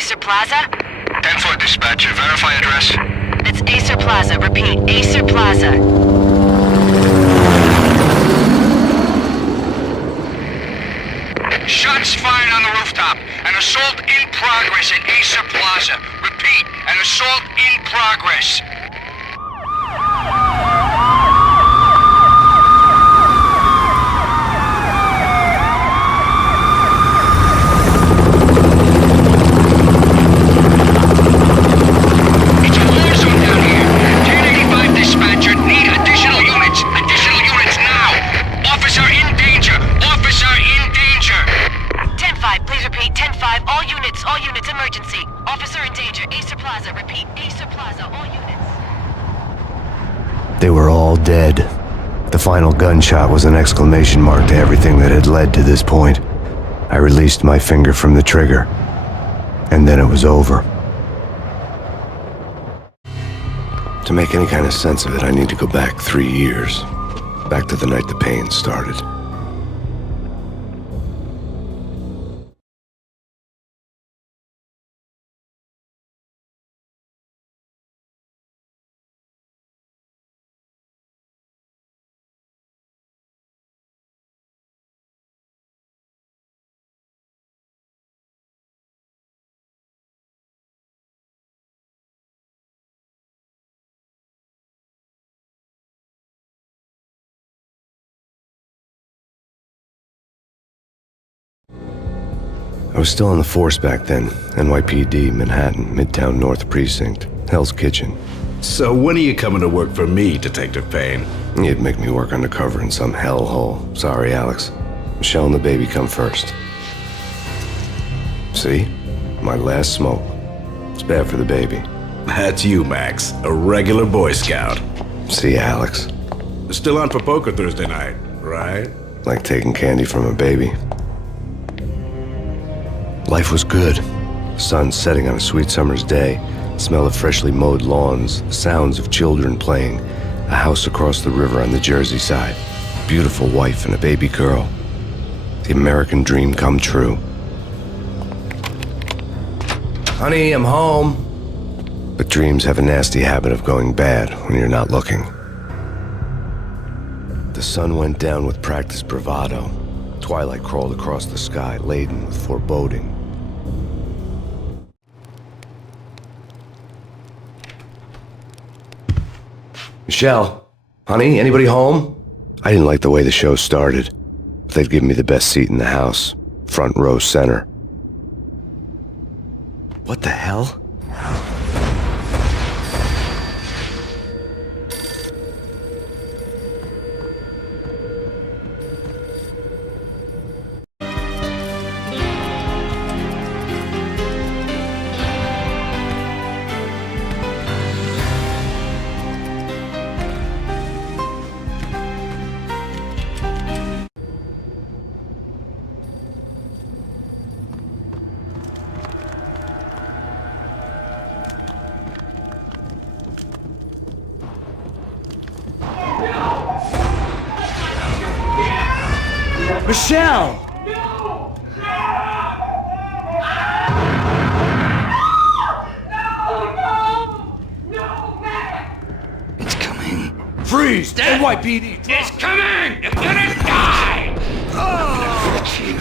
Acer Plaza? 10-4 dispatcher, verify address. It's Acer Plaza. Repeat, Acer Plaza. Shots fired on the rooftop. An assault in progress at Acer Plaza. Repeat, an assault in progress. It's a war zone down here. 1085 dispatcher, need additional units. Additional units now. Officer in danger. Officer in danger. 10-5, please repeat. 10-5, all units, emergency. Officer in danger, Acer Plaza. Repeat, Acer Plaza, all units. They were all dead. The final gunshot was an exclamation mark to everything that had led to this point. I released my finger from the trigger, and then it was over. To make any kind of sense of it, I need to go back 3 years. Back to the night the Payne started. I was still on the force back then. NYPD, Manhattan, Midtown North Precinct, Hell's Kitchen. So when are you coming to work for me, Detective Payne? You'd make me work undercover in some hellhole. Sorry, Alex. Michelle and the baby come first. See? My last smoke. It's bad for the baby. That's you, Max. A regular Boy Scout. See, Alex. Still on for poker Thursday night, right? Like taking candy from a baby. Life was good. The sun setting on a sweet summer's day. The smell of freshly mowed lawns. The sounds of children playing. A house across the river on the Jersey side. Beautiful wife and a baby girl. The American dream come true. Honey, I'm home. But dreams have a nasty habit of going bad when you're not looking. The sun went down with practiced bravado. Twilight crawled across the sky, laden with foreboding. Michelle, honey, anybody home? I didn't like the way the show started, but they'd given me the best seat in the house, front row center. What the hell? Michelle! It's coming. Freeze! NYPD! It's coming! You're gonna die! I'm gonna hurt you.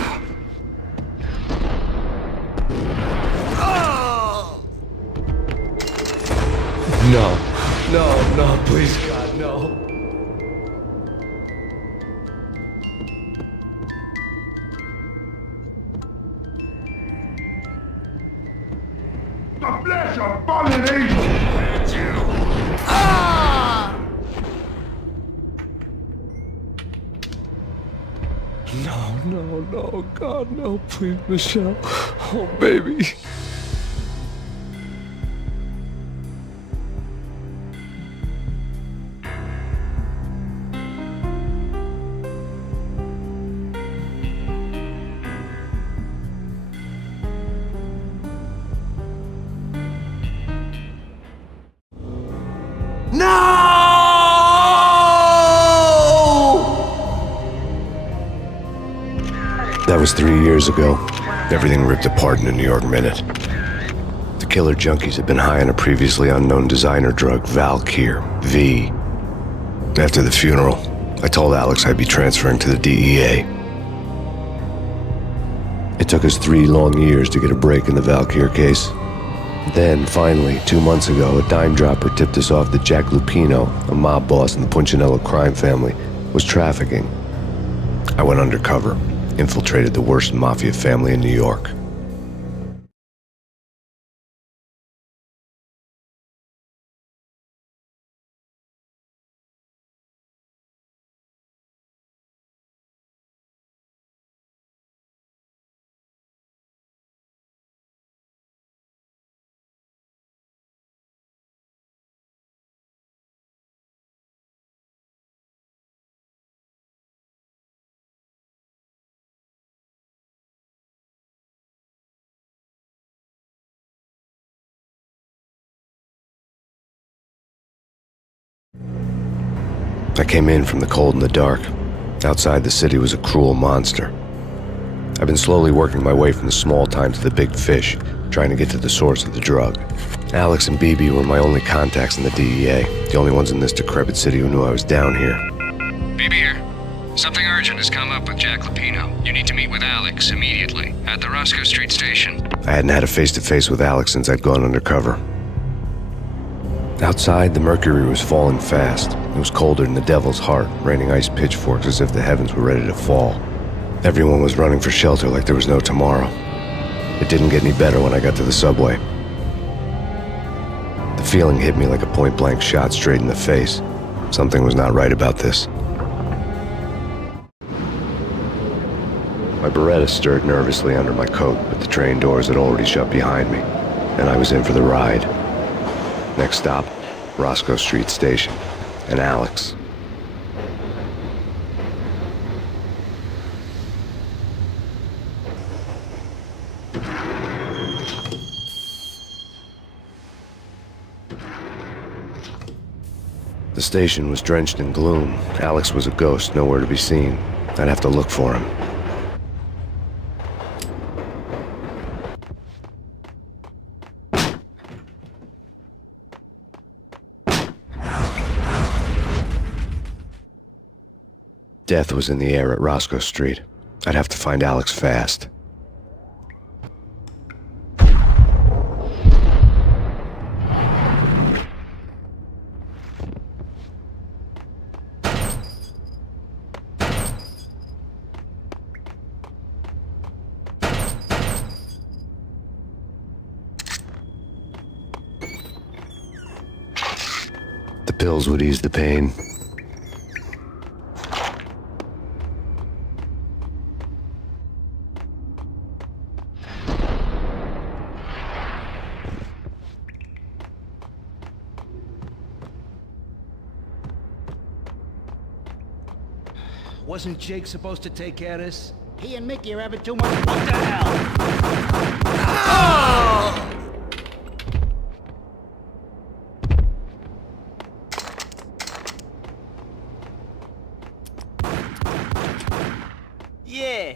No, please, God, no. The flesh of fallen angels! No, God, no, please, Michelle. Oh, baby. That was 3 years ago. Everything ripped apart in a New York minute. killer junkies had been high on a previously unknown designer drug, Valkyr, V. After the funeral, I told Alex I'd be transferring to the DEA. It took us 3 long years to get a break in the Valkyr case. Then, finally, 2 months ago, a dime dropper tipped us off that Jack Lupino, a mob boss in the Punchinello crime family, was trafficking. I went undercover, infiltrated the worst mafia family in New York. I came in from the cold and the dark. Outside, the city was a cruel monster. I've been slowly working my way from the small time to the big fish, trying to get to the source of the drug. Alex and BB were my only contacts in the DEA, the only ones in this decrepit city who knew I was down here. BB here. Something urgent has come up with Jack Lupino. You need to meet with Alex immediately at the Roscoe Street station. I hadn't had a face-to-face with Alex since I'd gone undercover. Outside, the mercury was falling fast. It was colder than the devil's heart, raining ice pitchforks as if the heavens were ready to fall. Everyone was running for shelter like there was no tomorrow. It didn't get any better when I got to the subway. The feeling hit me like a point-blank shot straight in the face. Something was not right about this. My Beretta stirred nervously under my coat, but the train doors had already shut behind me, and I was in for the ride. Next stop, Roscoe Street Station, and Alex. The station was drenched in gloom. Alex was a ghost, nowhere to be seen. I'd have to look for him. Death was in the air at Roscoe Street. I'd have to find Alex fast. The pills would ease the pain. Wasn't Jake supposed to take care of this? He and Mickey are having too much. What the hell? Yeah,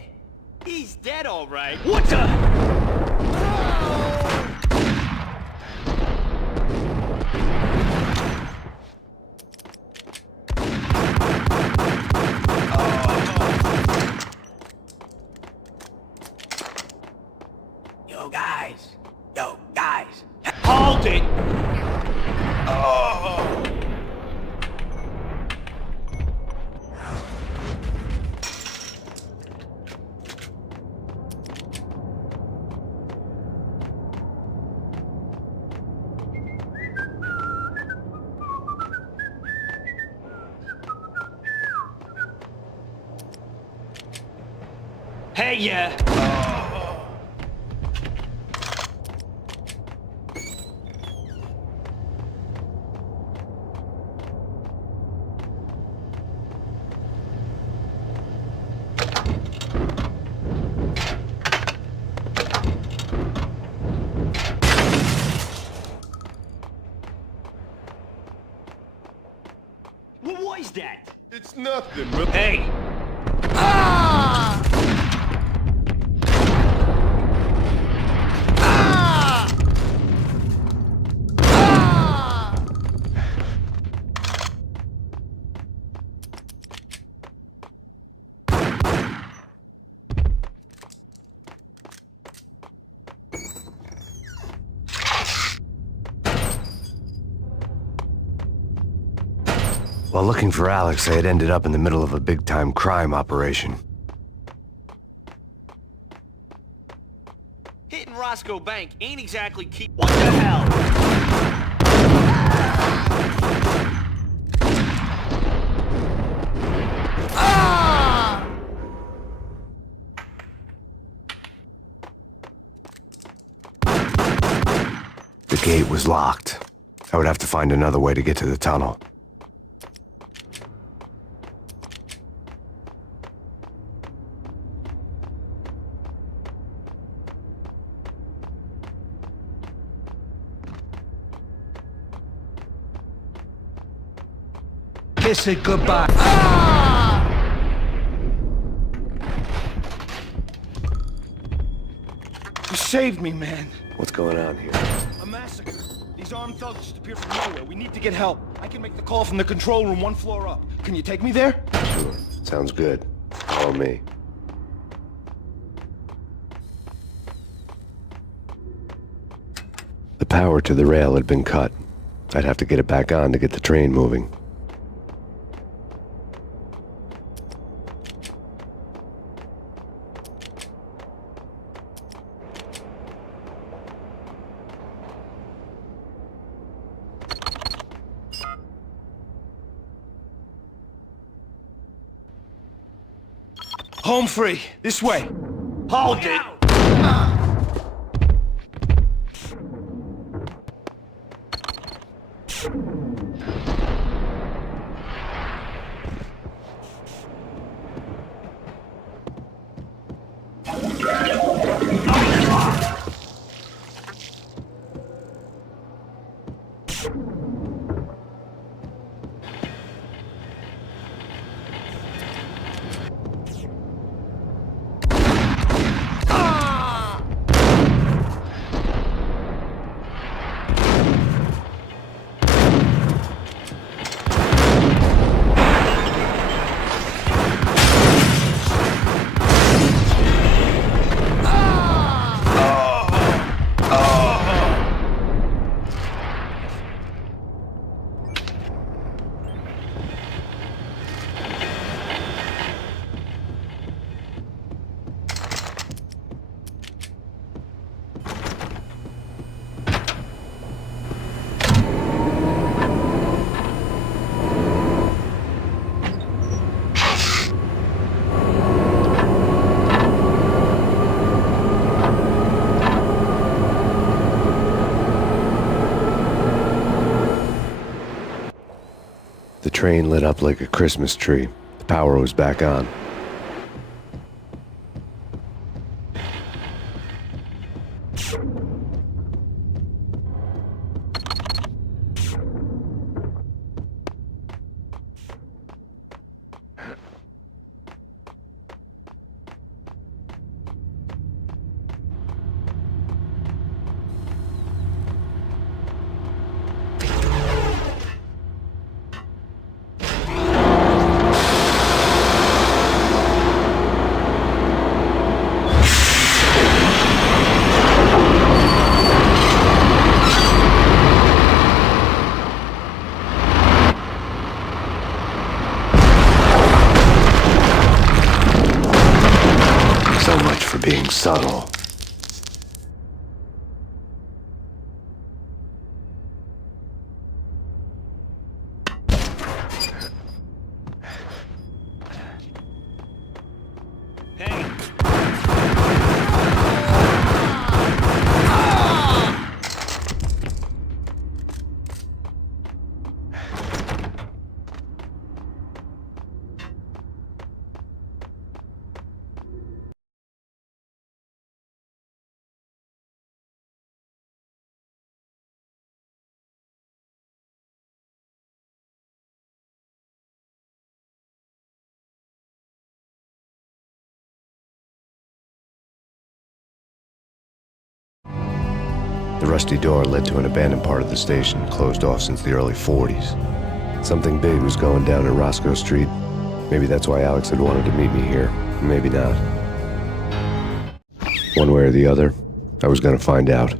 he's dead, all right. What the? Yo, guys. Hold it! Hey, yeah. What was that? It's nothing, bro. Hey! While looking for Alex, I had ended up in the middle of a big-time crime operation. Hitting Roscoe Bank ain't exactly keep. What the hell? The gate was locked. I would have to find another way to get to the tunnel. Kiss it goodbye. You saved me, man. What's going on here? A massacre. These armed thugs just appeared from nowhere. We need to get help. I can make the call from the control room 1 floor up. Can you take me there? Sure. Sounds good. Follow me. The power to the rail had been cut. I'd have to get it back on to get the train moving. Home free. This way. Hold it! The train lit up like a Christmas tree. The power was back on. So much for being subtle. Hey! The rusty door led to an abandoned part of the station, closed off since the early 40s. Something big was going down in Roscoe Street. Maybe that's why Alex had wanted to meet me here. Maybe not. One way or the other, I was gonna find out.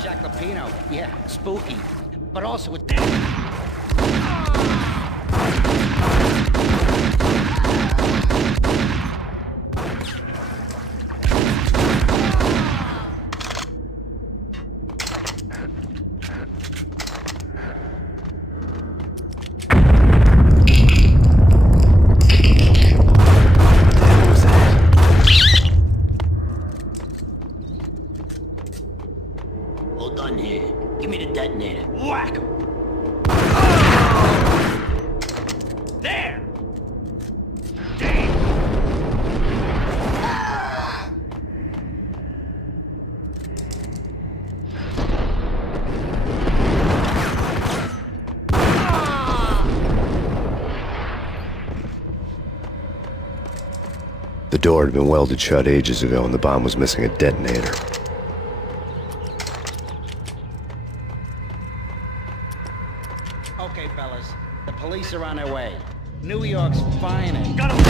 Chaclapino. Yeah, spooky. But also with... Hold on here. Give me the detonator. Whack! There! The door had been welded shut ages ago and the bomb was missing a detonator. Okay, fellas. The police are on their way. New York's finest. Got him!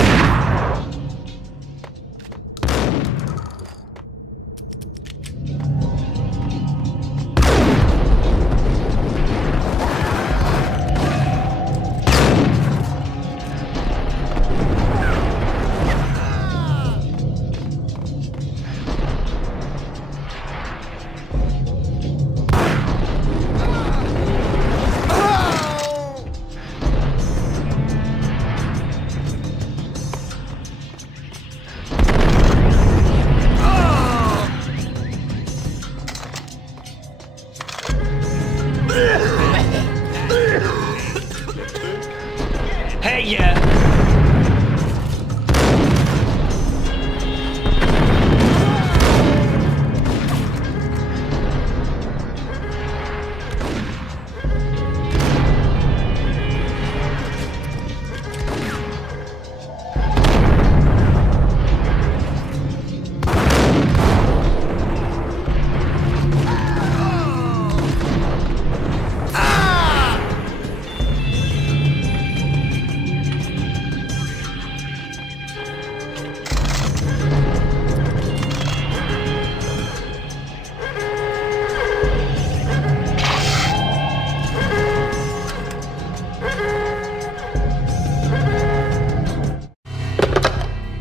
Hey, yeah!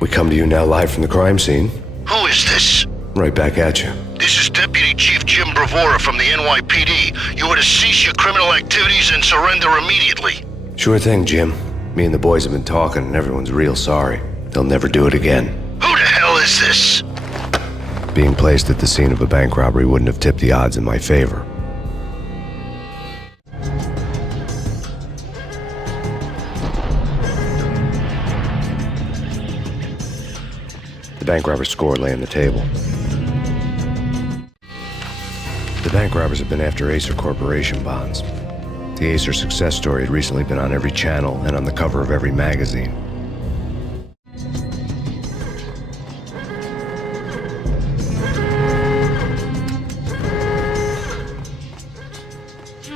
We come to you now live from the crime scene. Who is this? Right back at you. This is Deputy Chief Jim Bravura from the NYPD. You are to cease your criminal activities and surrender immediately. Sure thing, Jim. Me and the boys have been talking and everyone's real sorry. They'll never do it again. Who the hell is this? Being placed at the scene of a bank robbery wouldn't have tipped the odds in my favor. The bank robber's score lay on the table. The bank robbers have been after Acer Corporation bonds. The Acer success story had recently been on every channel and on the cover of every magazine.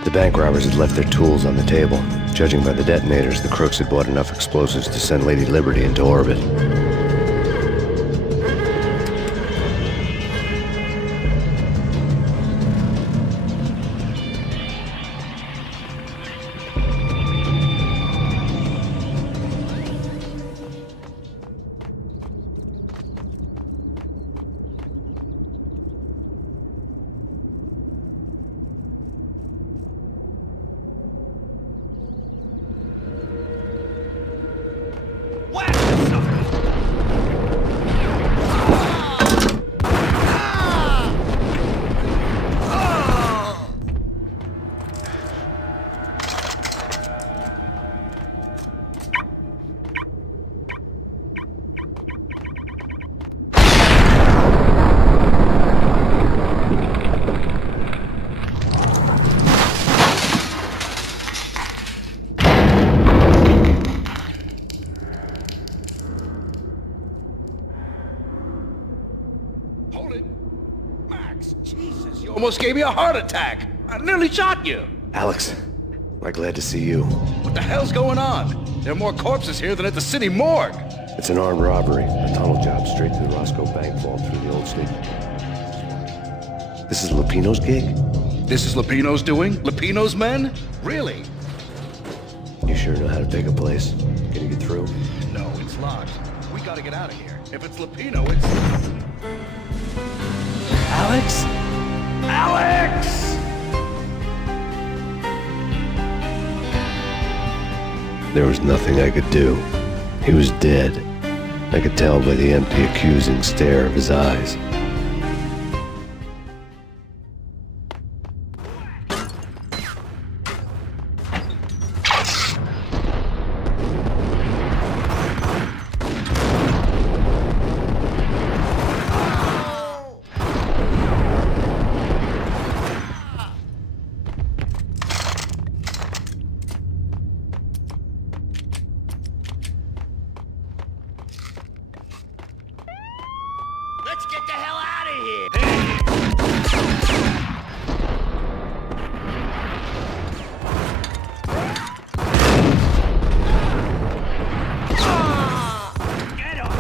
The bank robbers had left their tools on the table. Judging by the detonators, the crooks had bought enough explosives to send Lady Liberty into orbit. Whack the sucker! Hold it. Max, Jesus, you almost gave me a heart attack. I nearly shot you. Alex, am I glad to see you. What the hell's going on? There are more corpses here than at the city morgue. It's an armed robbery. A tunnel job straight to the Roscoe Bank vault through the old state. This is Lupino's gig? This is Lupino's doing? Lupino's men? Really? You sure know how to pick a place? Can you get through? No, it's locked. We gotta get out of here. If it's Lupino, it's... Alex? Alex! There was nothing I could do. He was dead. I could tell by the empty, accusing stare of his eyes. Let's get the hell out of here! Get on!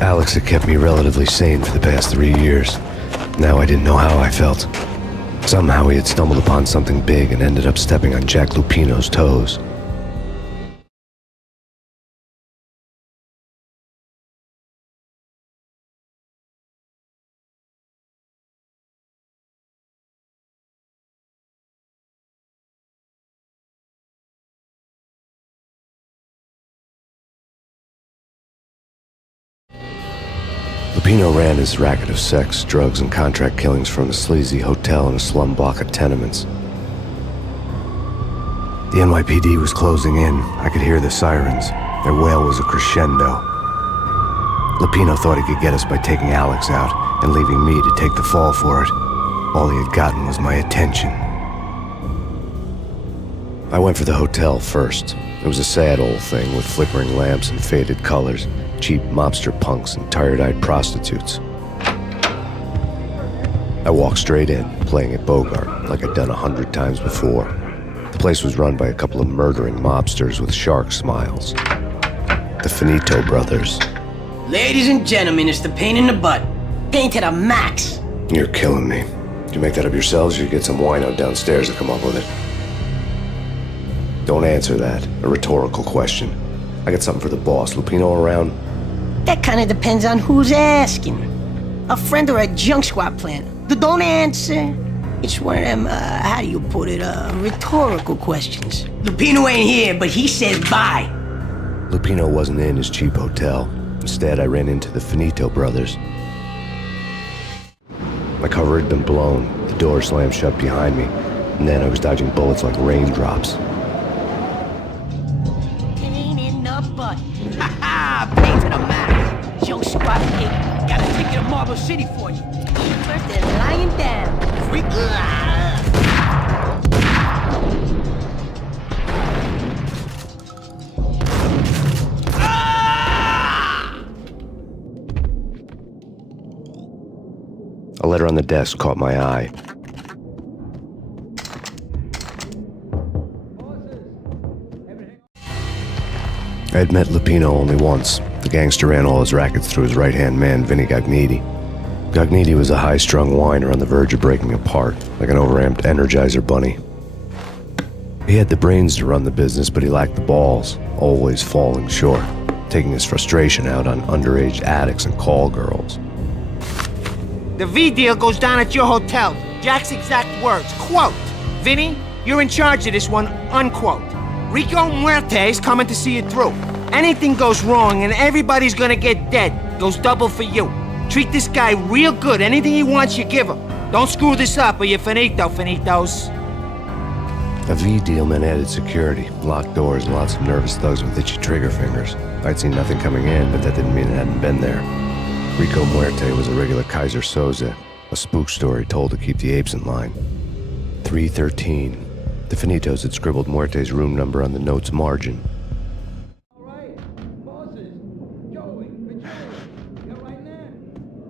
Alex had kept me relatively sane for the past 3 years. Now I didn't know how I felt. Somehow he had stumbled upon something big and ended up stepping on Jack Lupino's toes. Lupino ran his racket of sex, drugs, and contract killings from a sleazy hotel in a slum block of tenements. The NYPD was closing in. I could hear the sirens. Their wail was a crescendo. Lupino thought he could get us by taking Alex out and leaving me to take the fall for it. All he had gotten was my attention. I went for the hotel first. It was a sad old thing with flickering lamps and faded colors, cheap mobster punks and tired-eyed prostitutes. I walked straight in, playing at Bogart, like I'd done 100 times before. The place was run by a couple of murdering mobsters with shark smiles. The Finito brothers. Ladies and gentlemen, it's the Payne in the butt. Payne to the max. You're killing me. Did you make that up yourselves, or you get some wino downstairs to come up with it? Don't answer that. A rhetorical question. I got something for the boss. Lupino around? That kind of depends on who's asking. A friend or a junk squad plan. Don't answer. It's one of them, how do you put it, rhetorical questions. Lupino ain't here, but he says bye. Lupino wasn't in his cheap hotel. Instead, I ran into the Finito brothers. My cover had been blown. The door slammed shut behind me, and then I was dodging bullets like raindrops. Payne in the butt. Ha ha! Payne to the max. Junk squad pig. Got a ticket to Marble City for you. First they're lying down. Freak. A letter on the desk caught my eye. I had met Lupino only once. The gangster ran all his rackets through his right-hand man, Vinny Gagniti. Gagniti was a high-strung whiner on the verge of breaking apart, like an overamped Energizer bunny. He had the brains to run the business, but he lacked the balls, always falling short, taking his frustration out on underage addicts and call girls. The V deal goes down at your hotel. Jack's exact words, quote, "Vinny, you're in charge of this one," unquote. Rico Muerte's coming to see it through. Anything goes wrong and everybody's gonna get dead. Goes double for you. Treat this guy real good. Anything he wants, you give him. Don't screw this up or you're finito, finitos. A V deal meant added security, locked doors, and lots of nervous thugs with itchy trigger fingers. I'd seen nothing coming in, but that didn't mean it hadn't been there. Rico Muerte was a regular Kaiser Soze, a spook story told to keep the apes in line. 313. The Finitos had scribbled Muerte's room number on the note's margin. All right, bosses. Joey, Joey. You're right there.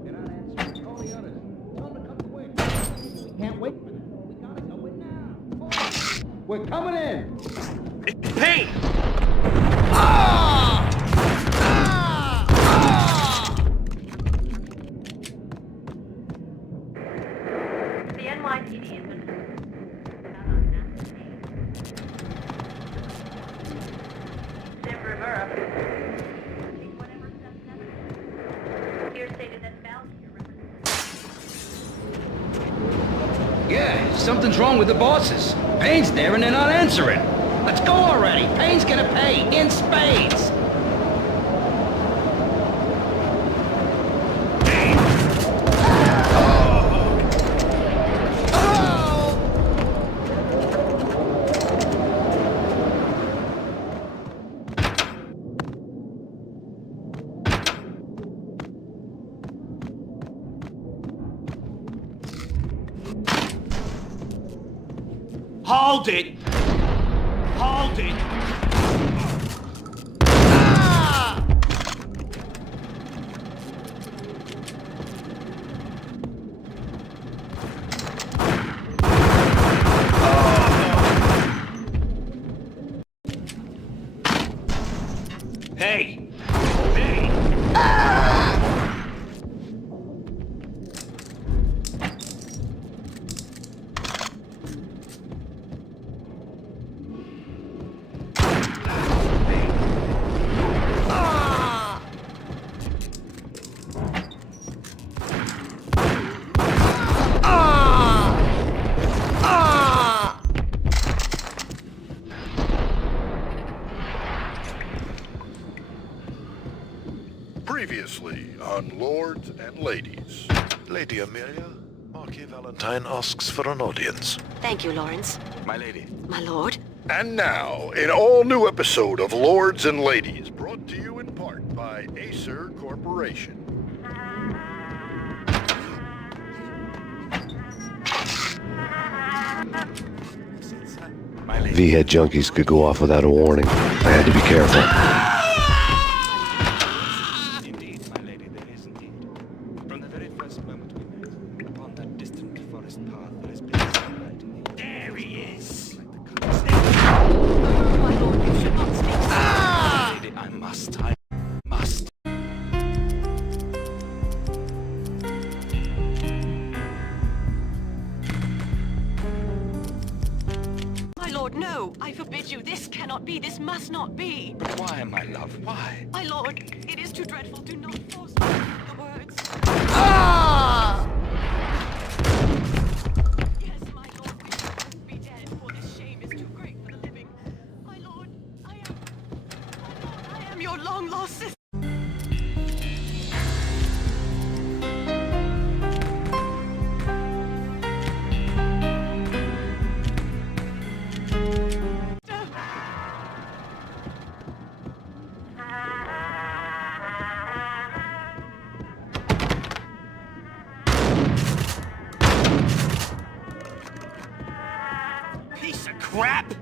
You're not answering. Call the others. Tell them to come quick. We can't wait for them. We gotta go in now. Boys, we're coming in. It's Payne! The NYPD has been Jim Rivera. Whatever steps necessary. Here stated that Val Yeah, something's wrong with the bosses. Payne's there and they're not answering. Let's go already. Payne's gonna pay in spades. Hold it! Hold it! Hey! Hey! Previously on Lords and Ladies. Lady Amelia, Marquis Valentine asks for an audience. Thank you, Lawrence. My lady. My lord. And now, an all-new episode of Lords and Ladies, brought to you in part by Acer Corporation. V-head junkies could go off without a warning. I had to be careful. Indeed, my lady, there is indeed. From the very first moment we met, upon that distant forest path that has been sunlight in the... There he is! My lord, you should not speak so. Lady, I must. My lord, no! I forbid you. This cannot be. This must not be. But why, my love, why? My lord, it is too dreadful. Do not force me to speak the words. Yes, my lord, we should both be dead, for this shame is too great for the living. My lord, I am your long-lost sister. Piece of crap!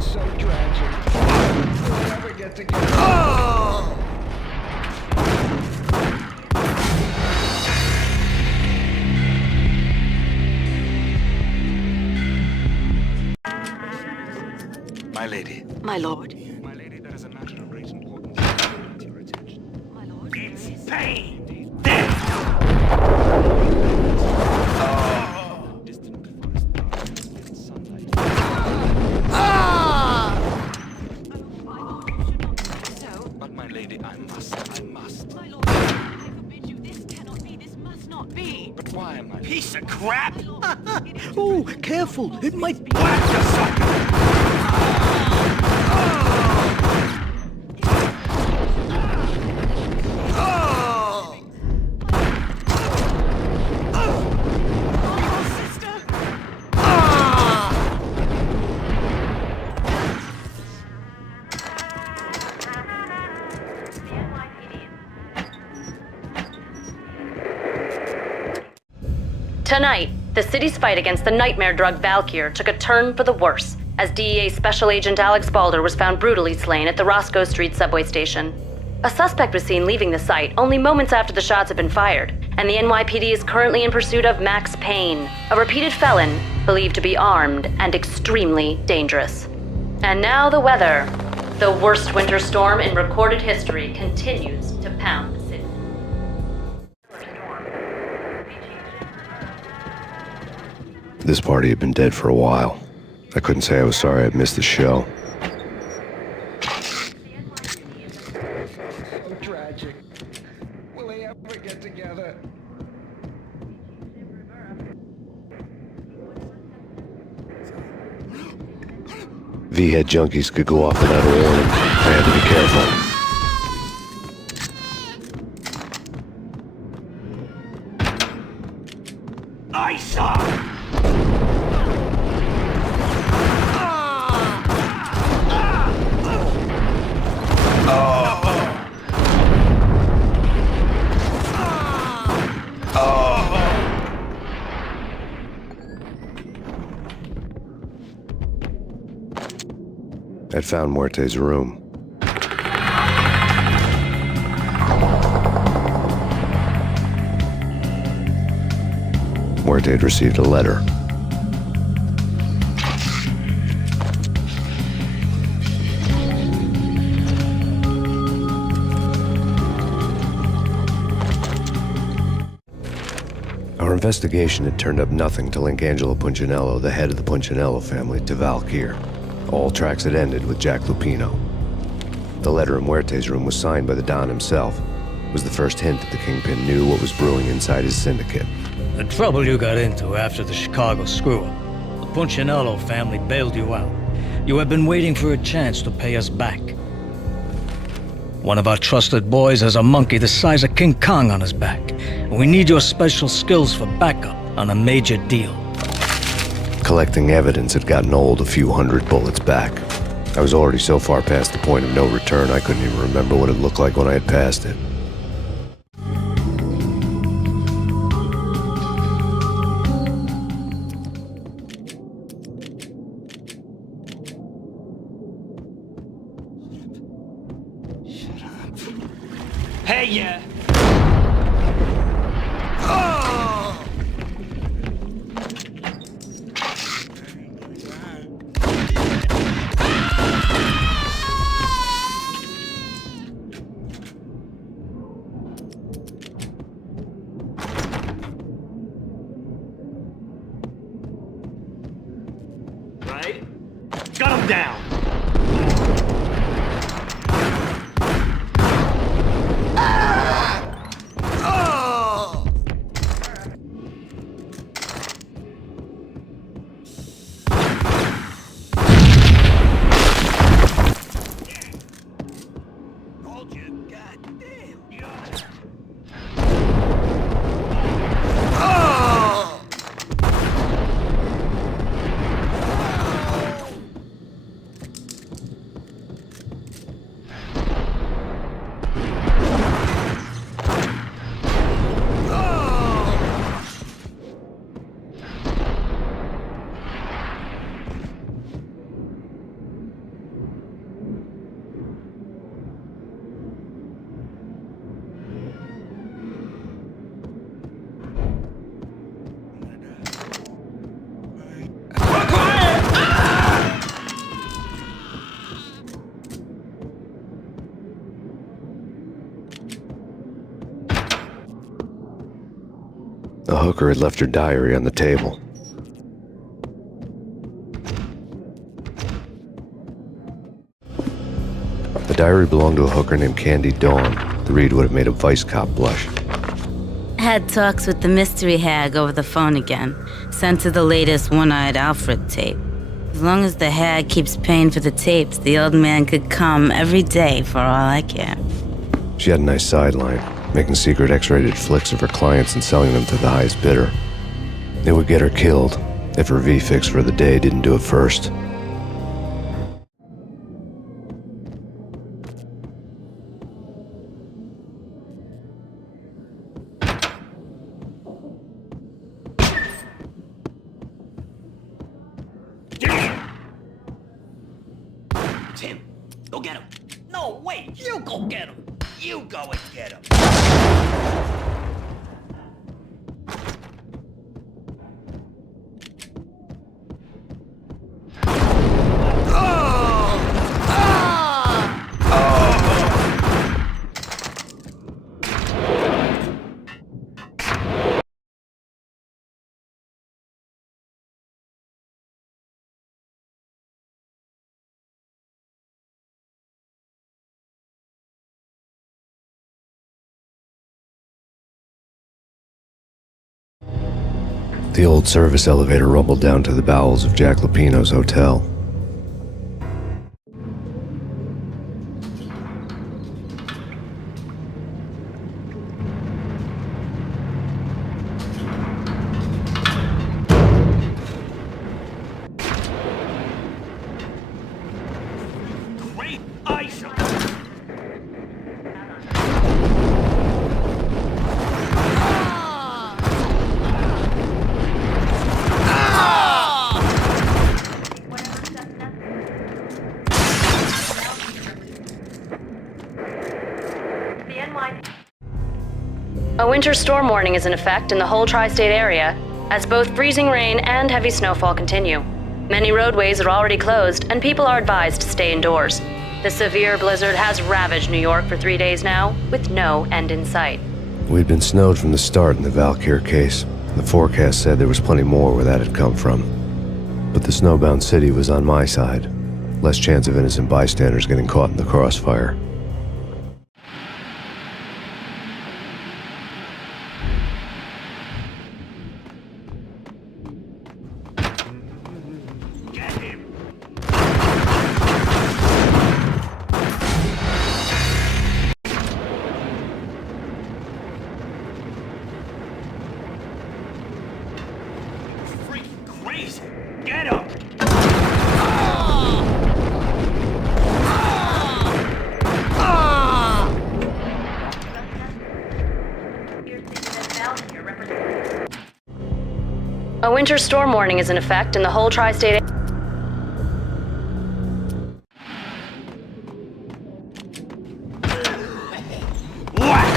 So tragic. We'll never get together. My lady. My lord. My lady, there is a matter of great importance I bring to your attention. My lord. It's yes. Payne! Distant forest path has been sunlight. Oh, my lord, you should not speak so. But my lady, I must. My lord, I forbid you. This cannot be. This must not be. But why, my piece of crap? My lord, it is too Oh, dreadful. careful. It might be... Whack the sucker! Oh, sister. Tonight, the city's fight against the nightmare drug Valkyr took a turn for the worse as DEA Special Agent Alex Balder was found brutally slain at the Roscoe Street subway station. A suspect was seen leaving the site only moments after the shots had been fired, and the NYPD is currently in pursuit of Max Payne, a repeated felon believed to be armed and extremely dangerous. And now the weather. The worst winter storm in recorded history continues to pound the city. This party had been dead for a while. I couldn't say I was sorry I'd missed the show. So tragic. Will they ever get together? V-head junkies could go off without a warning. I had to be careful. I saw! I'd found Muerte's room. Muerte had received a letter. Our investigation had turned up nothing to link Angelo Punchinello, the head of the Punchinello family, to Valkyr. All tracks had ended with Jack Lupino. The letter in Muerte's room was signed by the Don himself. It was the first hint that the Kingpin knew what was brewing inside his syndicate. The trouble you got into after the Chicago screw-up. The Punchinello family bailed you out. You have been waiting for a chance to pay us back. One of our trusted boys has a monkey the size of King Kong on his back. And we need your special skills for backup on a major deal. Collecting evidence had gotten old a few hundred bullets back. I was already so far past the point of no return I couldn't even remember what it looked like when I had passed it. pay ya! Right? Gun him down! The hooker had left her diary on the table. The diary belonged to a hooker named Candy Dawn. The read would have made a vice cop blush. Had talks with the mystery hag over the phone again. Sent to the latest One-Eyed Alfred tape. As long as the hag keeps paying for the tapes, the old man could come every day for all I care. She had a nice sideline, making secret X-rated flicks of her clients and selling them to the highest bidder. It would get her killed if her V-fix for the day didn't do it first. It's him. Go get him. No, wait. You go get him. You go and get him. The old service elevator rumbled down to the bowels of Jack Lupino's hotel. Great ice! A winter storm warning is in effect in the whole tri-state area, as both freezing rain and heavy snowfall continue. Many roadways are already closed, and people are advised to stay indoors. The severe blizzard has ravaged New York for 3 days now, with no end in sight. We'd been snowed from the start in the Valkyr case. The forecast said there was plenty more where that had come from. But the snowbound city was on my side. Less chance of innocent bystanders getting caught in the crossfire. Get him! A winter storm warning is in effect in the whole tri-state. Whack!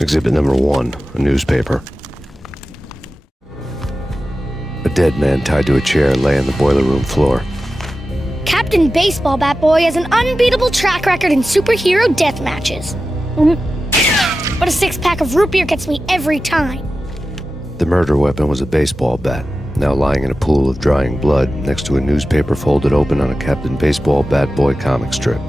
Exhibit number 1, a newspaper. A dead man tied to a chair lay on the boiler room floor. Captain Baseball Bat Boy has an unbeatable track record in superhero death matches. But a 6-pack of root beer gets me every time. The murder weapon was a baseball bat, now lying in a pool of drying blood next to a newspaper folded open on a Captain Baseball Bat Boy comic strip.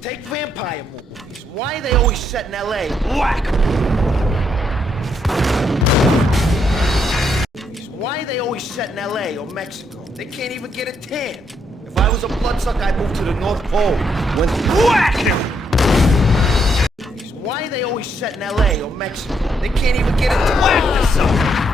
Take vampire movies. Why are they always set in L.A.? Whack! Why are they always set in L.A. or Mexico? They can't even get a tan. If I was a bloodsucker, I'd move to the North Pole. When whack! Why are they always set in L.A. or Mexico? They can't even get a tan. Whack this sucker!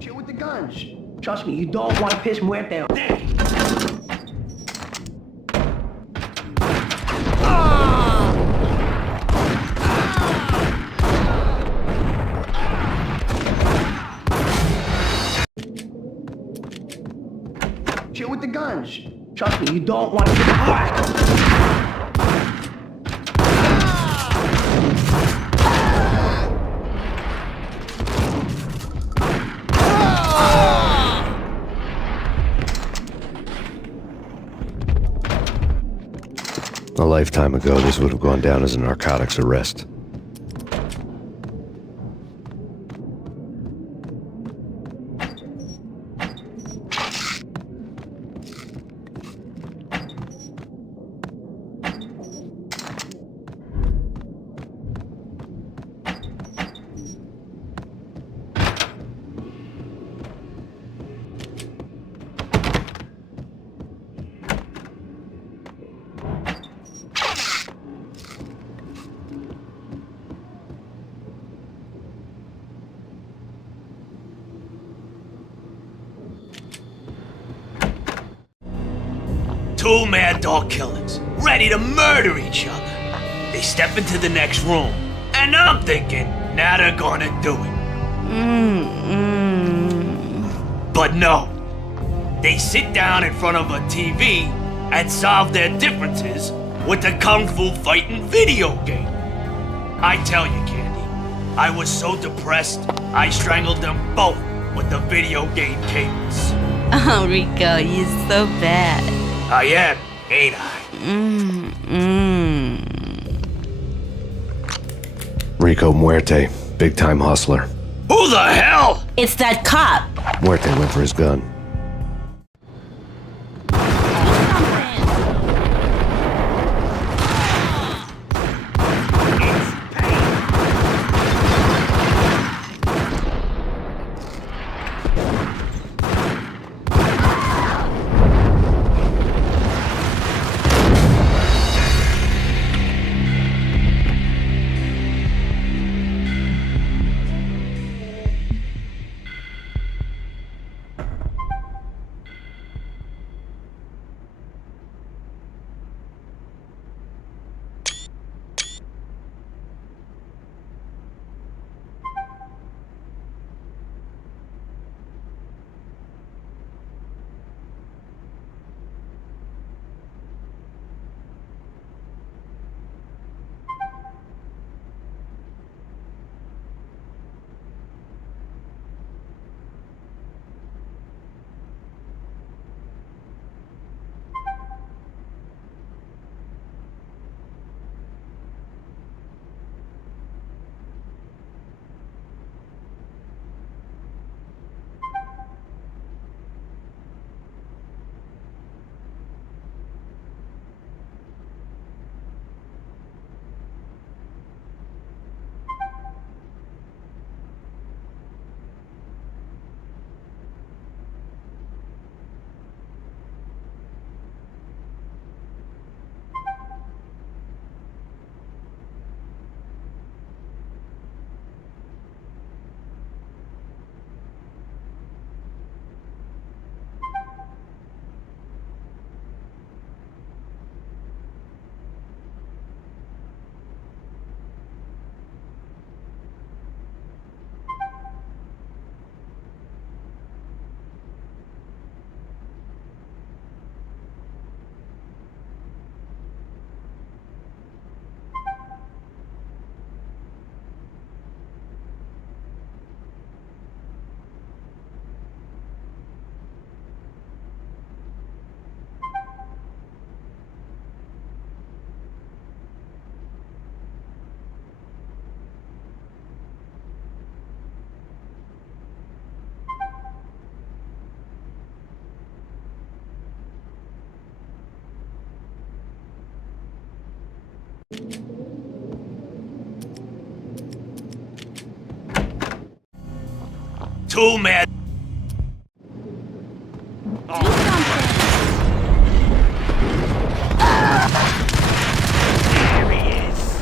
Chill with the guns. Trust me, you don't want to piss Muerte off. Chill with the guns. Trust me, you don't want to piss whack. A lifetime ago, this would have gone down as a narcotics arrest. Two mad dog killers, ready to murder each other. They step into the next room, and I'm thinking, now they're gonna do it. But no. They sit down in front of a TV and solve their differences with the Kung Fu fighting video game. I tell you, Candy, I was so depressed, I strangled them both with the video game cables. Oh, Rico, you're so bad. I am, ain't I? Rico Muerte, big-time hustler. Who the hell? It's that cop. Muerte went for his gun. Too mad. There he is.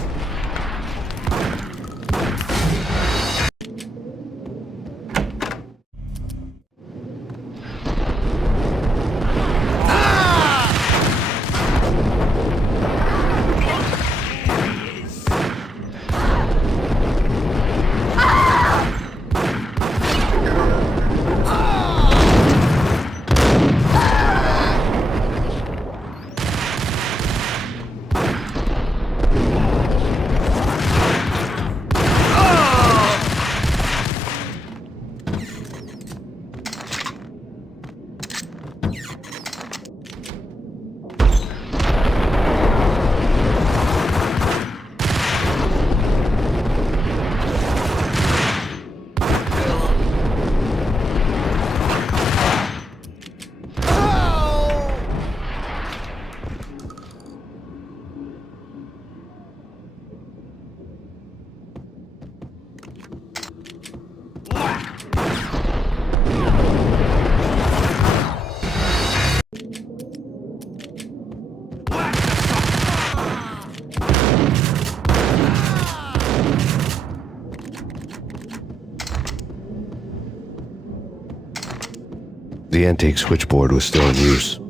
The antique switchboard was still in use.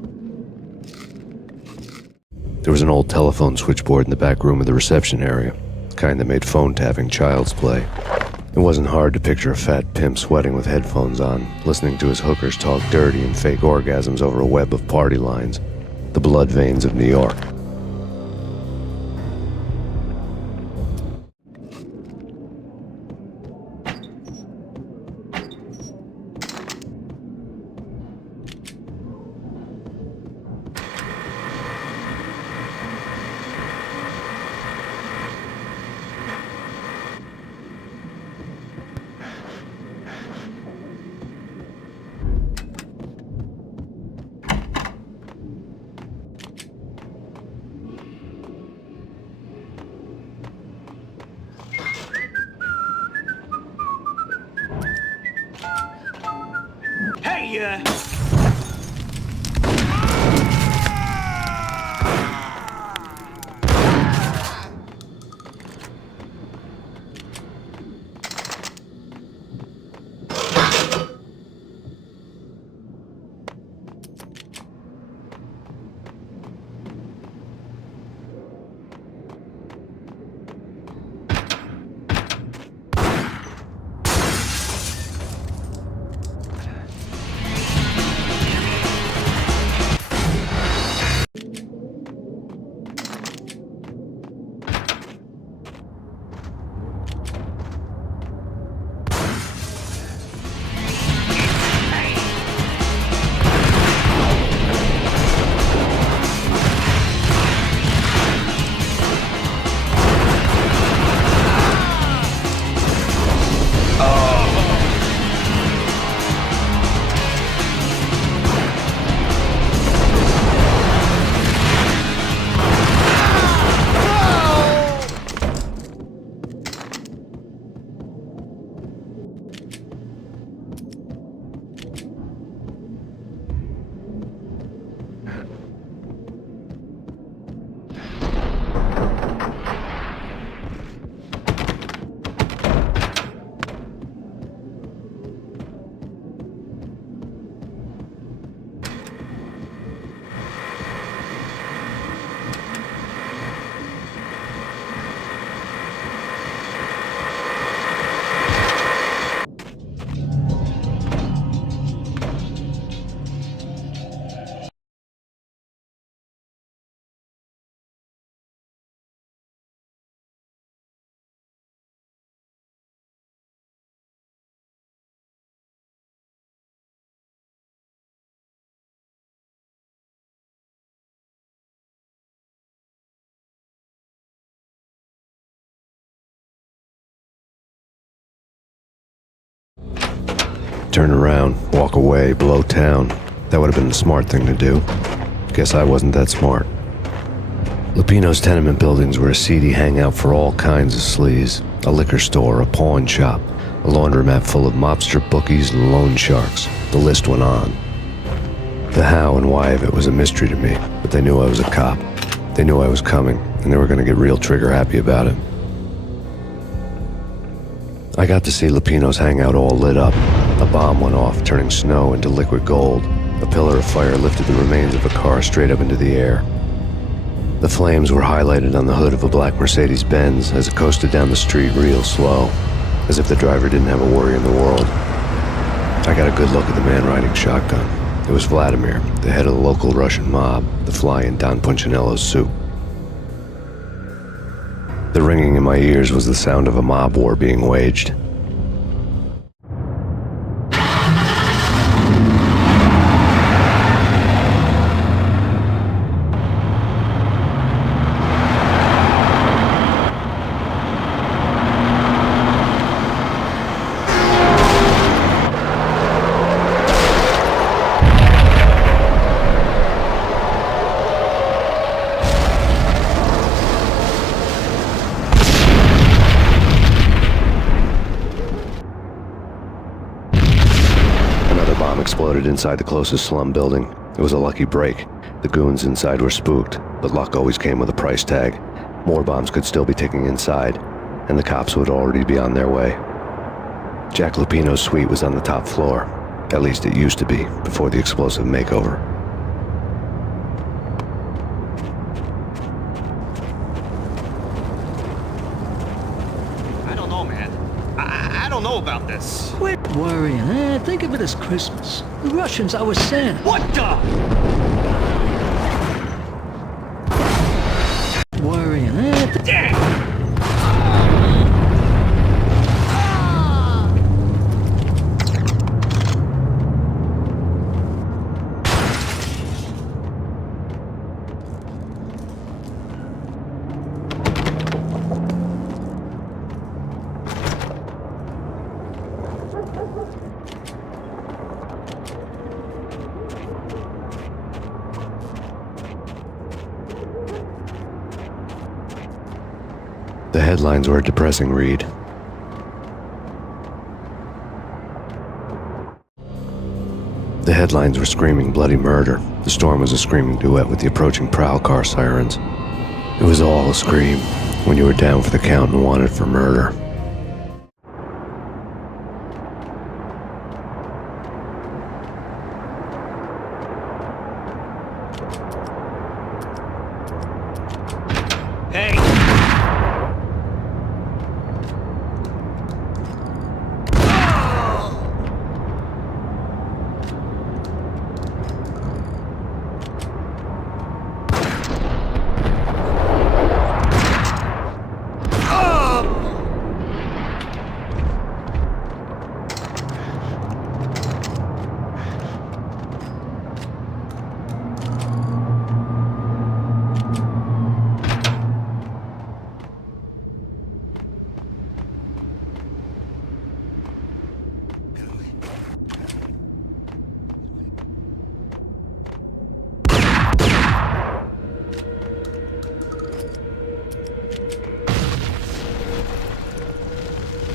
There was an old telephone switchboard in the back room of the reception area, the kind that made phone tapping child's play. It wasn't hard to picture a fat pimp sweating with headphones on, listening to his hookers talk dirty and fake orgasms over a web of party lines, the blood veins of New York. Hey, Turn around, walk away, blow town. That would have been the smart thing to do. Guess I wasn't that smart. Lupino's tenement buildings were a seedy hangout for all kinds of sleaze. A liquor store, a pawn shop, a laundromat full of mobster bookies and loan sharks. The list went on. The how and why of it was a mystery to me, but they knew I was a cop. They knew I was coming, and they were going to get real trigger-happy about it. I got to see Lupino's hangout all lit up. A bomb went off, turning snow into liquid gold. A pillar of fire lifted the remains of a car straight up into the air. The flames were highlighted on the hood of a black Mercedes-Benz as it coasted down the street real slow, as if the driver didn't have a worry in the world. I got a good look at the man riding shotgun. It was Vladimir, the head of the local Russian mob, the fly in Don Punchinello's soup. The ringing in my ears was the sound of a mob war being waged. Exploded inside the closest slum building. It was a lucky break. The goons inside were spooked, but luck always came with a price tag. More bombs could still be ticking inside, and the cops would already be on their way. Jack Lupino's suite was on the top floor. At least it used to be, before the explosive makeover. I don't know, man. I don't know about this. Quit worrying, eh? Think of it as Christmas. The Russians are Santa. What the? Worrying, eh? Damn! The headlines were a depressing read. The headlines were screaming bloody murder. The storm was a screaming duet with the approaching prowl car sirens. It was all a scream when you were down for the count and wanted for murder.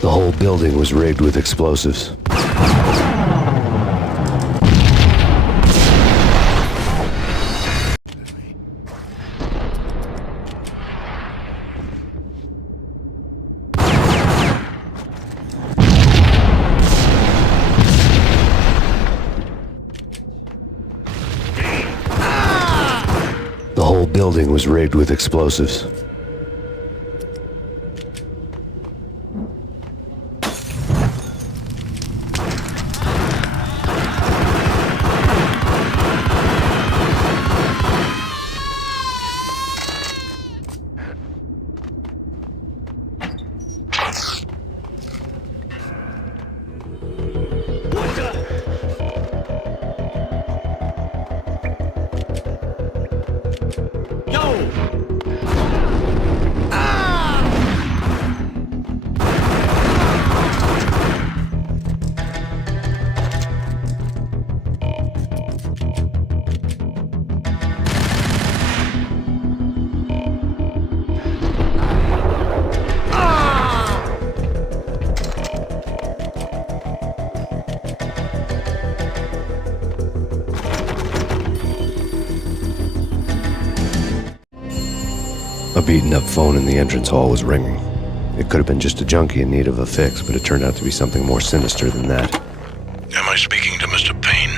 The whole building was rigged with explosives. The whole building was rigged with explosives. Yo! beaten-up phone in the entrance hall was ringing. It could have been just a junkie in need of a fix, but it turned out to be something more sinister than that. Am I speaking to Mr. Payne?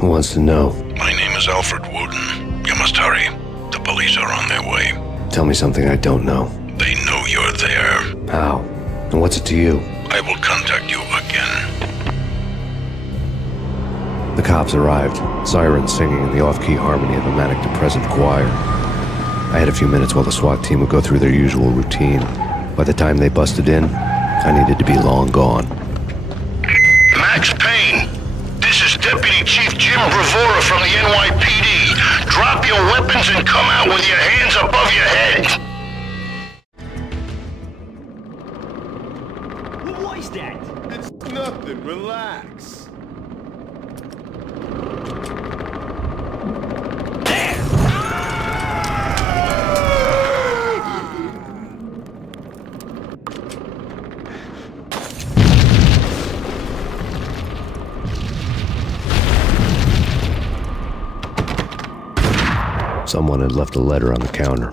Who wants to know? My name is Alfred Wooden. You must hurry. The police are on their way. Tell me something I don't know. They know you're there. How? And what's it to you? I will contact you again. The cops arrived, sirens singing in the off-key harmony of a manic-depressive choir. I had a few minutes while the SWAT team would go through their usual routine. By the time they busted in, I needed to be long gone. Max Payne, this is Deputy Chief Jim Bravura from the NYPD. Drop your weapons and come out with your hands above your head. What was that? It's nothing. Relax. Someone had left a letter on the counter.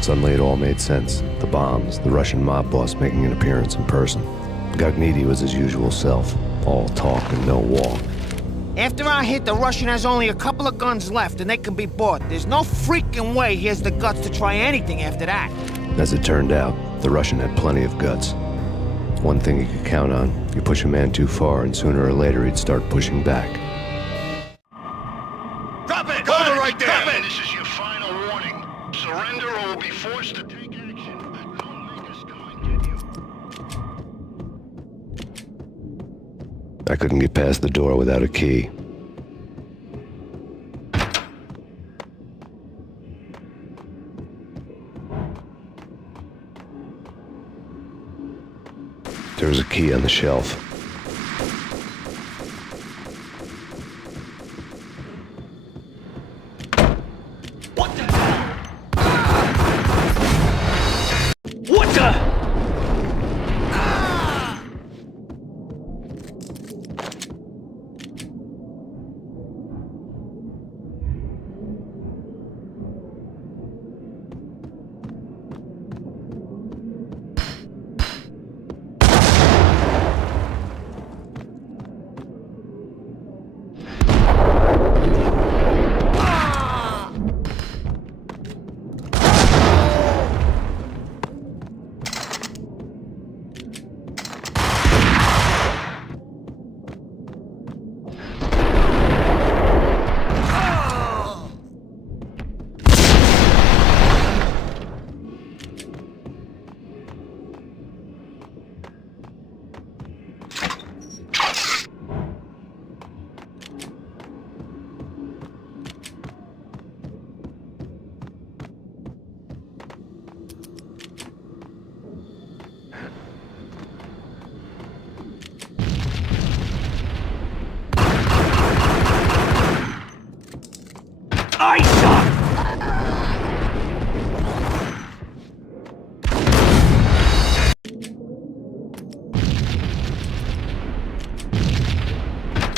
Suddenly it all made sense. The bombs, the Russian mob boss making an appearance in person. Gognitti was his usual self, all talk and no walk. After our hit, the Russian has only a couple of guns left and they can be bought. There's no freaking way he has the guts to try anything after that. As it turned out, the Russian had plenty of guts. One thing he could count on, you push a man too far and sooner or later he'd start pushing back. Drop it! Hold it right there! Drop it! This is your final warning. Surrender or we'll be forced to take action. Don't make us come and get you. I couldn't get past the door without a key. There was a key on the shelf. What the?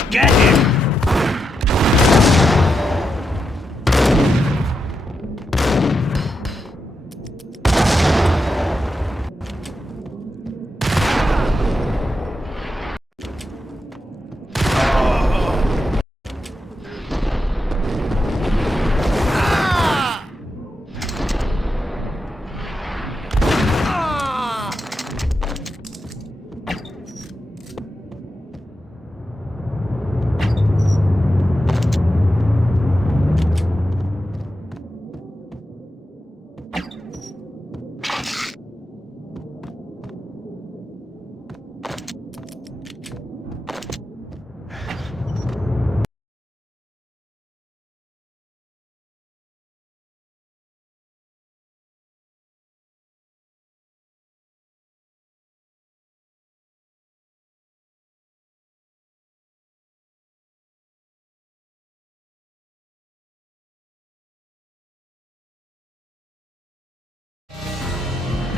Get him!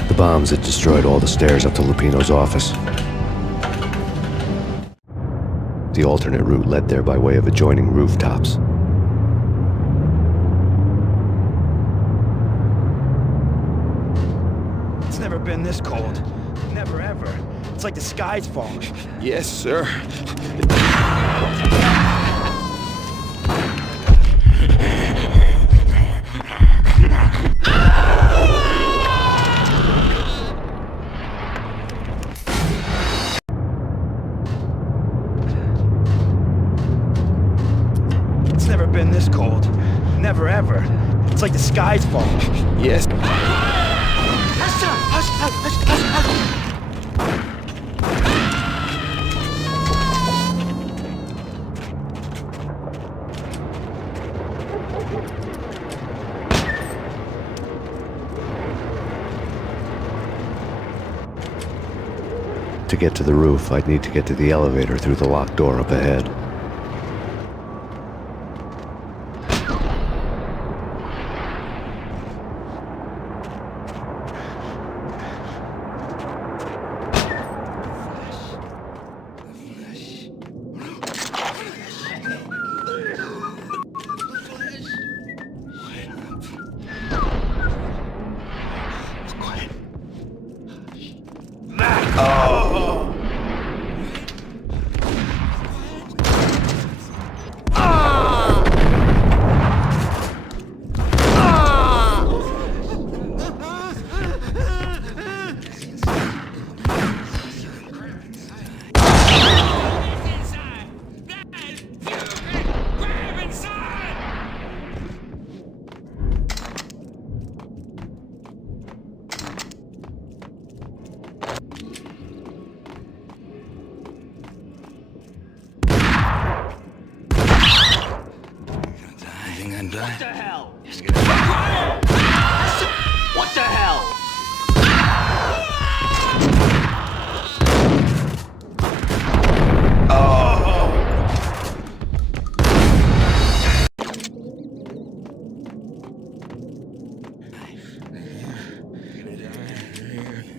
The bombs had destroyed all the stairs up to Lupino's office. The alternate route led there by way of adjoining rooftops. never been this cold. Never ever. It's like the sky's falling. Yes, sir. It's never been this cold. Never ever. It's like the sky's falling. Yes. To get to the roof, I'd need to get to the elevator through the locked door up ahead. What the hell? What the hell?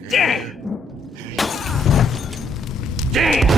Damn! Damn!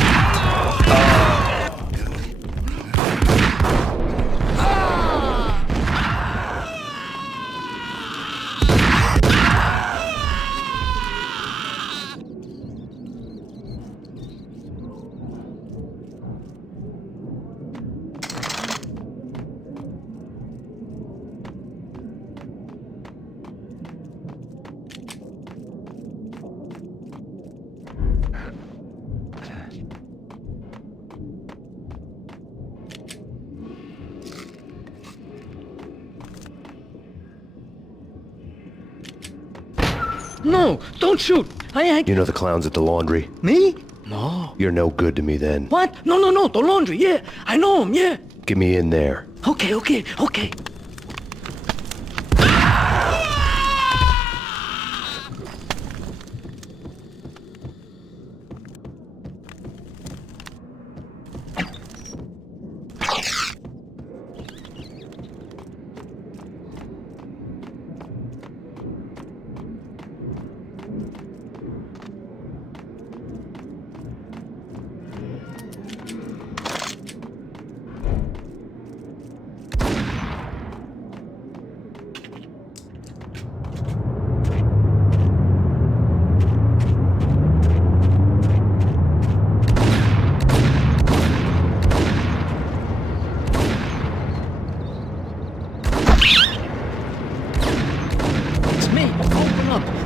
No, don't shoot. I ain't... You know the clowns at the laundry? Me? No. You're no good to me then. What? No, the laundry, yeah. I know him, yeah. Get me in there. Okay.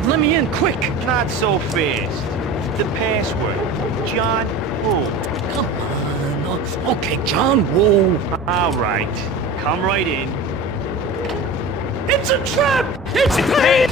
Let me in, quick! Not so fast. The password. John Woo. Come on. Okay, John Woo. All right. Come right in. It's a trap! It's Payne!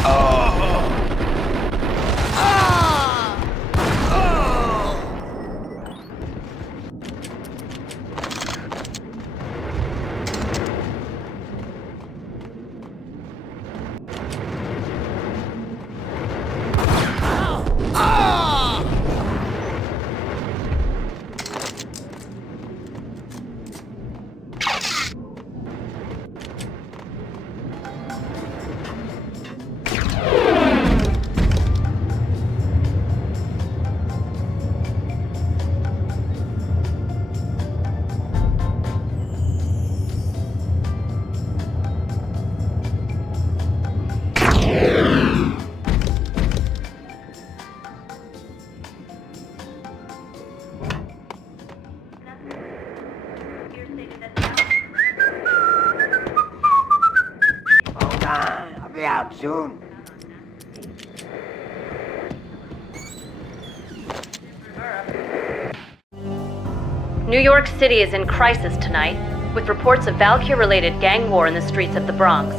soon. New York City is in crisis tonight, with reports of Valkyr-related gang war in the streets of the Bronx.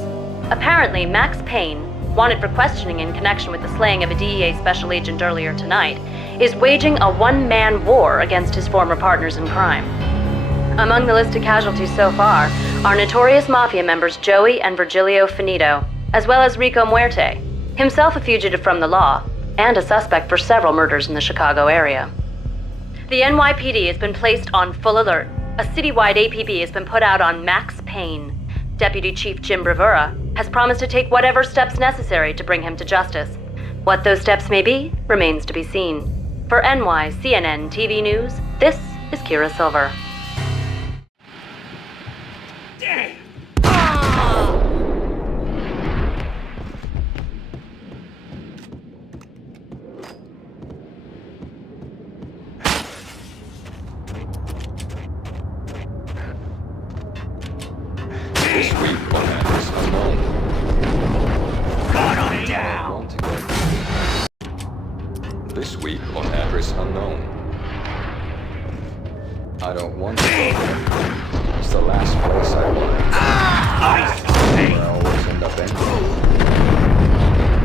Apparently, Max Payne, wanted for questioning in connection with the slaying of a DEA special agent earlier tonight, is waging a one-man war against his former partners in crime. Among the list of casualties so far are notorious mafia members Joey and Virgilio Finito, as well as Rico Muerte, himself a fugitive from the law, and a suspect for several murders in the Chicago area. The NYPD has been placed on full alert. A citywide APB has been put out on Max Payne. Deputy Chief Jim Bravura has promised to take whatever steps necessary to bring him to justice. What those steps may be remains to be seen. For NYCNN TV News, this is Kira Silver. This week on Address Unknown. Cut him down! This week on Address Unknown. I don't want to go there. It's the last place I want. Where I always end up anyway.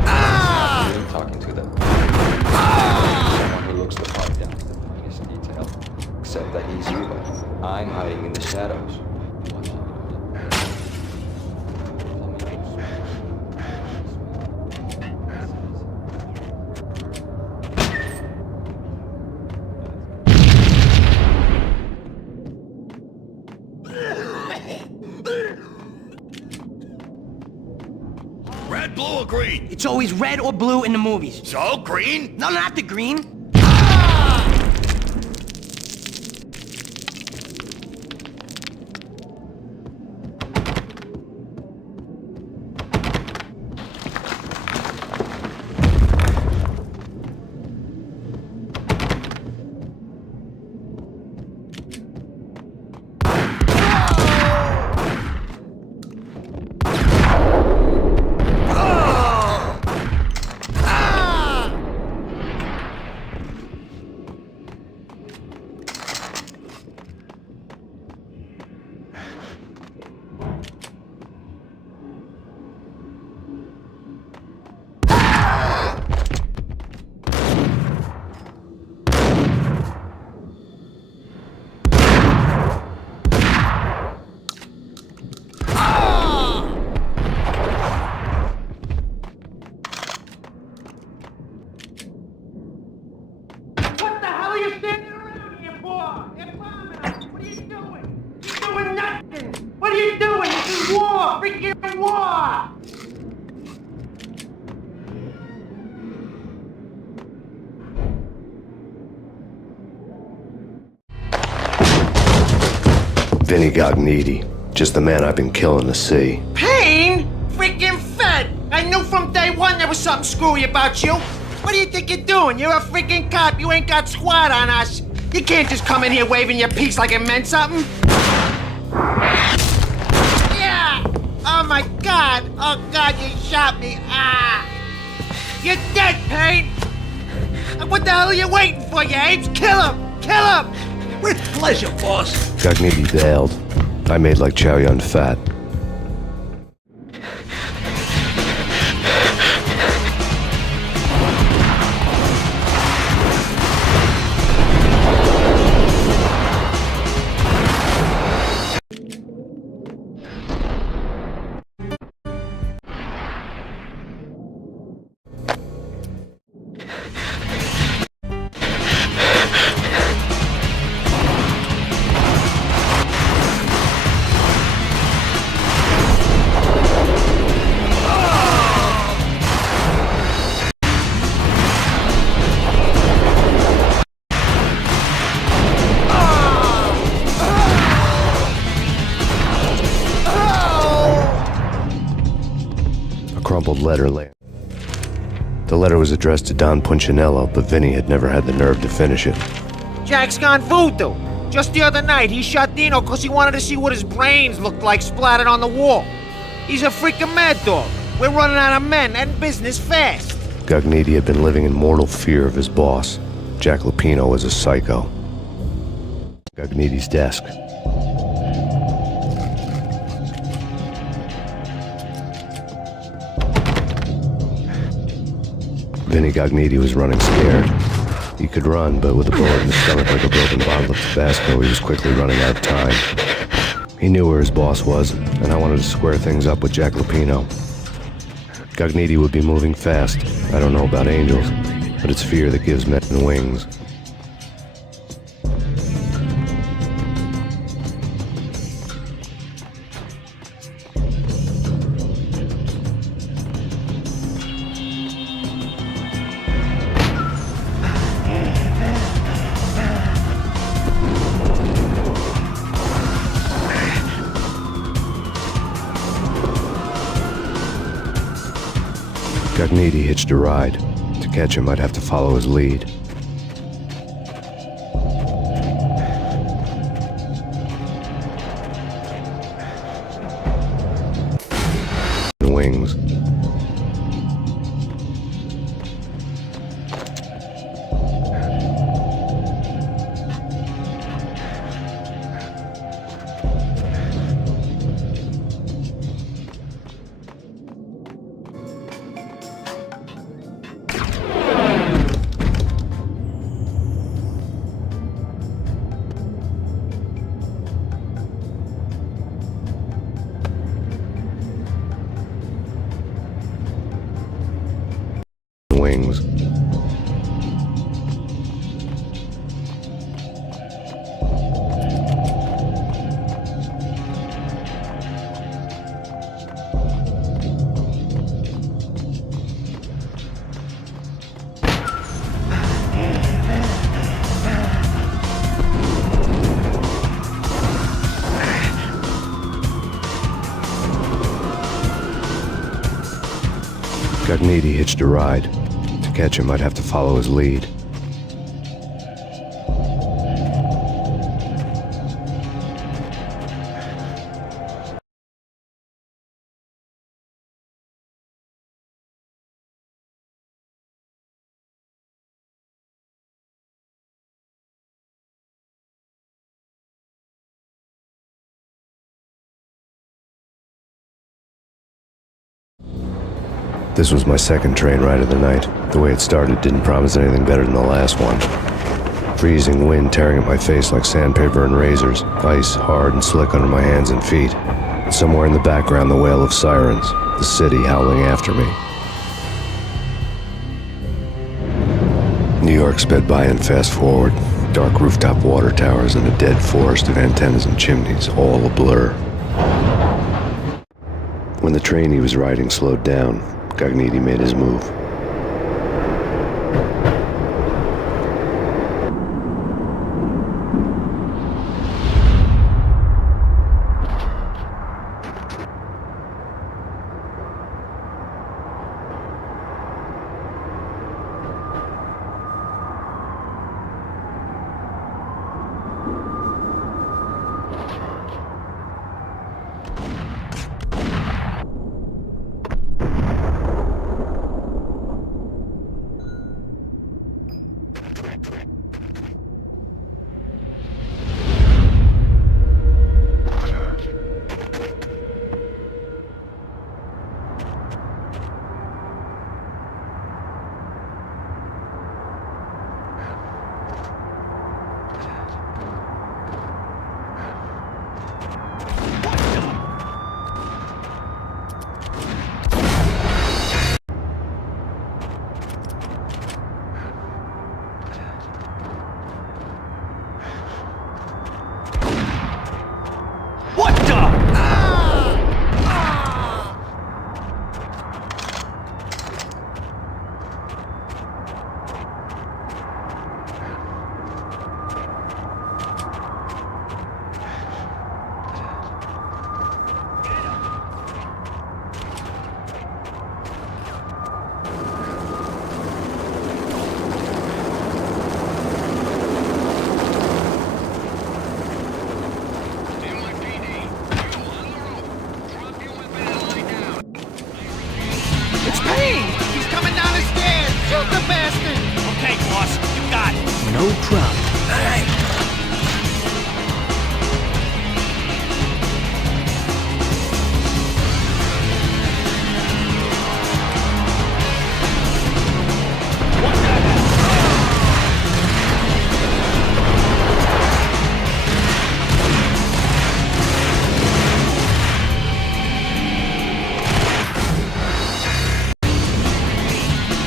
I'm talking to them. Someone who looks the part down to the finest detail. Except that he's evil. I'm hiding in the shadows. Red, blue, or green? It's always red or blue in the movies. So, green? No, not the green. What the hell are you standing around here for? You're bombing us. What are you doing? You're doing nothing. What are you doing? This is war. Freaking war. Vinny got needy. Just the man I've been killing to see. Payne? Freaking fed. I knew from day one there was something screwy about you. What do you think you're doing? You're a freaking cop. You ain't got squat on us. You can't just come in here waving your piece like it meant something. Yeah! Oh my God! Oh God, you shot me! Ah! You're dead, Payne! What the hell are you waiting for, you apes? Kill him! Kill him! With pleasure, boss. Gagnetti bailed. I made like Chow Yun Fat. Crumpled letter lay. The letter was addressed to Don Punchinello, but Vinny had never had the nerve to finish it. Jack's gone voodoo. Just the other night, he shot Dino because he wanted to see what his brains looked like splattered on the wall. He's a freaking mad dog. We're running out of men and business fast. Gugnetti had been living in mortal fear of his boss. Jack Lupino was a psycho. Gugnetti's desk. Vinny Gugnetti was running scared. He could run, but with a bullet in his stomach like a broken bottle of Tabasco, he was quickly running out of time. He knew where his boss was, and I wanted to square things up with Jack Lupino. Gugnetti would be moving fast. I don't know about angels, but it's fear that gives men wings. Gugnetti hitched a ride. To catch him, I'd have to follow his lead. Wings. Wings. Gugnetti hitched a ride. To catch him, I'd have to follow his lead. This was my second train ride of the night. The way it started didn't promise anything better than the last one. Freezing wind tearing at my face like sandpaper and razors, ice hard and slick under my hands and feet. And somewhere in the background, the wail of sirens, the city howling after me. New York sped by in fast forward. Dark rooftop water towers and a dead forest of antennas and chimneys, all a blur. When the train he was riding slowed down, Gugnetti made his move. Shoot the bastard! Okay, boss, you got it. No problem. All right.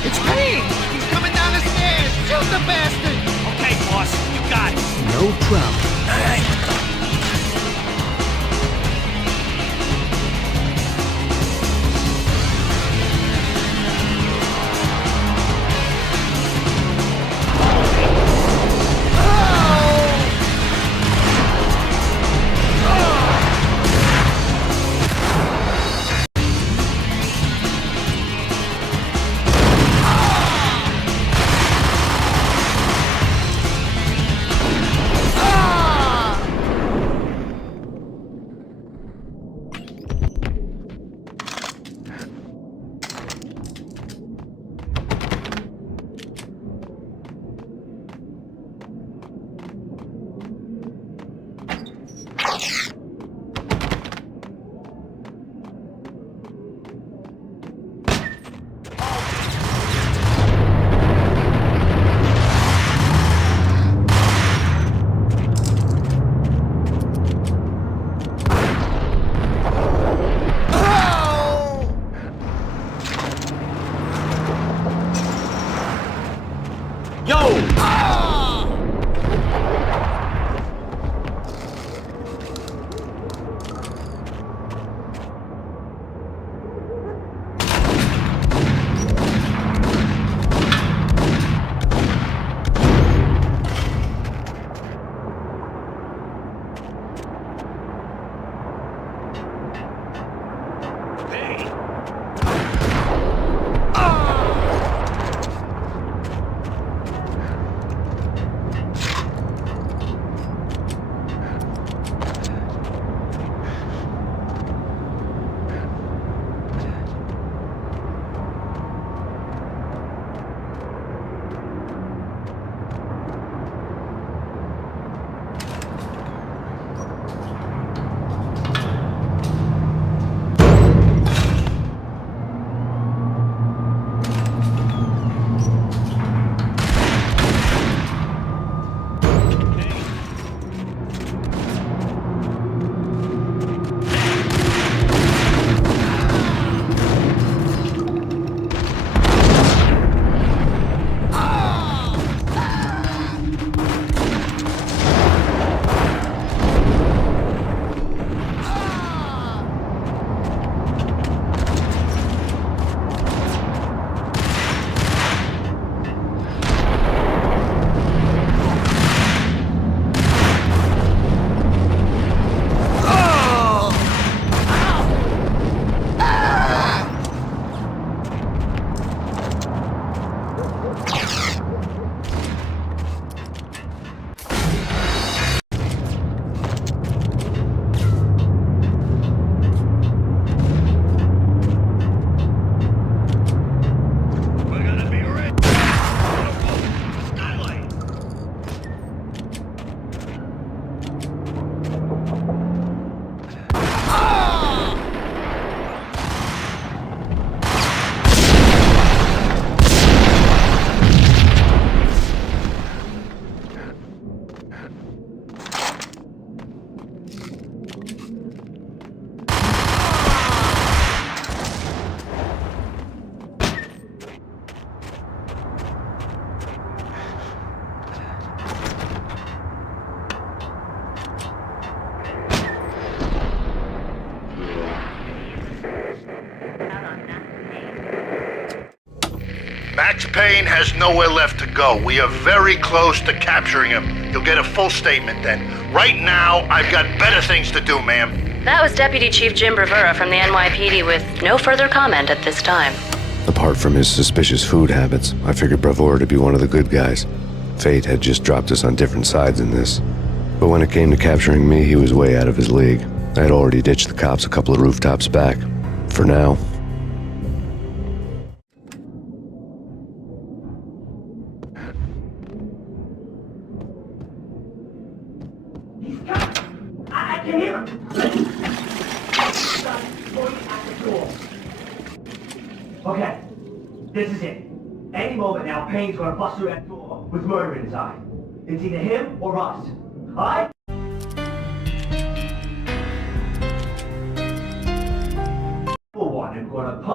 It's Payne! He's coming down the stairs! Shoot the bastard! Okay, boss, you got it. No problem. All right. Max Payne has nowhere left to go. We are very close to capturing him. You'll get a full statement then. Right now, I've got better things to do, ma'am. That was Deputy Chief Jim Rivera from the NYPD with no further comment at this time. Apart from his suspicious food habits, I figured Bravura to be one of the good guys. Fate had just dropped us on different sides in this. But when it came to capturing me, he was way out of his league. I had already ditched the cops a couple of rooftops back. For now. Okay, this is it. Any moment now, Payne's gonna bust through that door with murder in his eye. It's either him or us. Alright? For one, I'm gonna